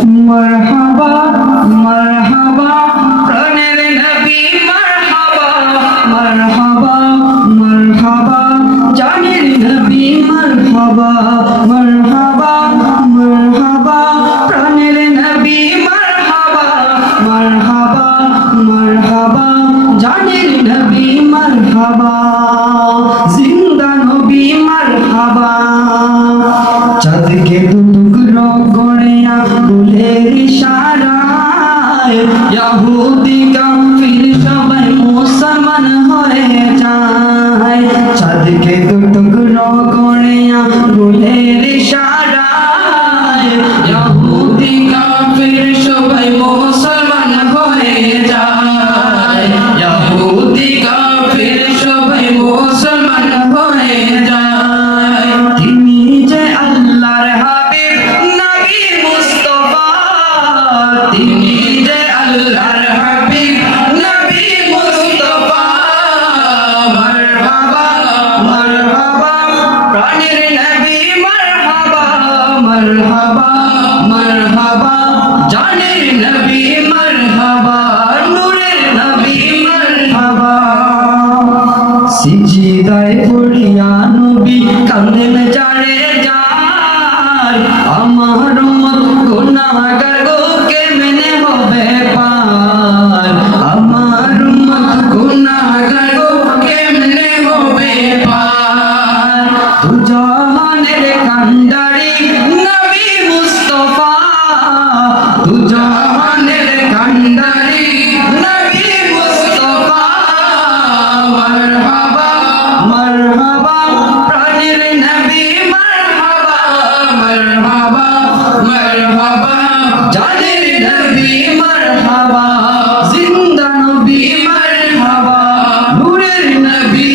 মারহাবা মারহাবা প্রাণের নবী মারহাবা মারহাবা মারহাবা জানের নবী মারহাবা মারহাবা মারহাবা প্রাণের নবী মারহাবা মারহাবা মারহাবা জানের নবী মারহাবা জিন্দা নবী মারহাবা চাঁদকে টুকরো করে আঙ্গুলের ইশারায় ইহুদি কাফির সবাই মুসলমান হয়ে যায় চাঁদকে টুকরো করে আঙ্গুলের ইশারায় ইহুদি কাফির সবাই মুসলমান হয়ে যায় ইহুদি কাফির সবাই মুসলমান হয়ে যায় তিনি যে আল্লাহর হাবিব নবী মুস্তাফা তিনি যে আল্লাহর হাবিব নবী মুস্তাফা মারহাবা মারহাবা প্রাণের নবী মারহাবা মারহাবা মারহাবা জানের নবী মারহাবা নূরের নবী মারহাবা সিজদায় পড়িয়া নবী কাঁদেন যারে যায় আমার উম্মত গুনাহগার গো কেমনে হবে পার আমার উম্মত গুনাহগার গো কেমনে হবে পার দু জাহানের কান্ডারি নবী মুস্তাফা দু জাহানের কান্ডারি নবী মুস্তাফা মারহাবা মারহাবা প্রাণের নবী মারহাবা মারহাবা মারহাবা জানের নবী মারহাবা জিন্দা নবী মারহাবা নূরের নবী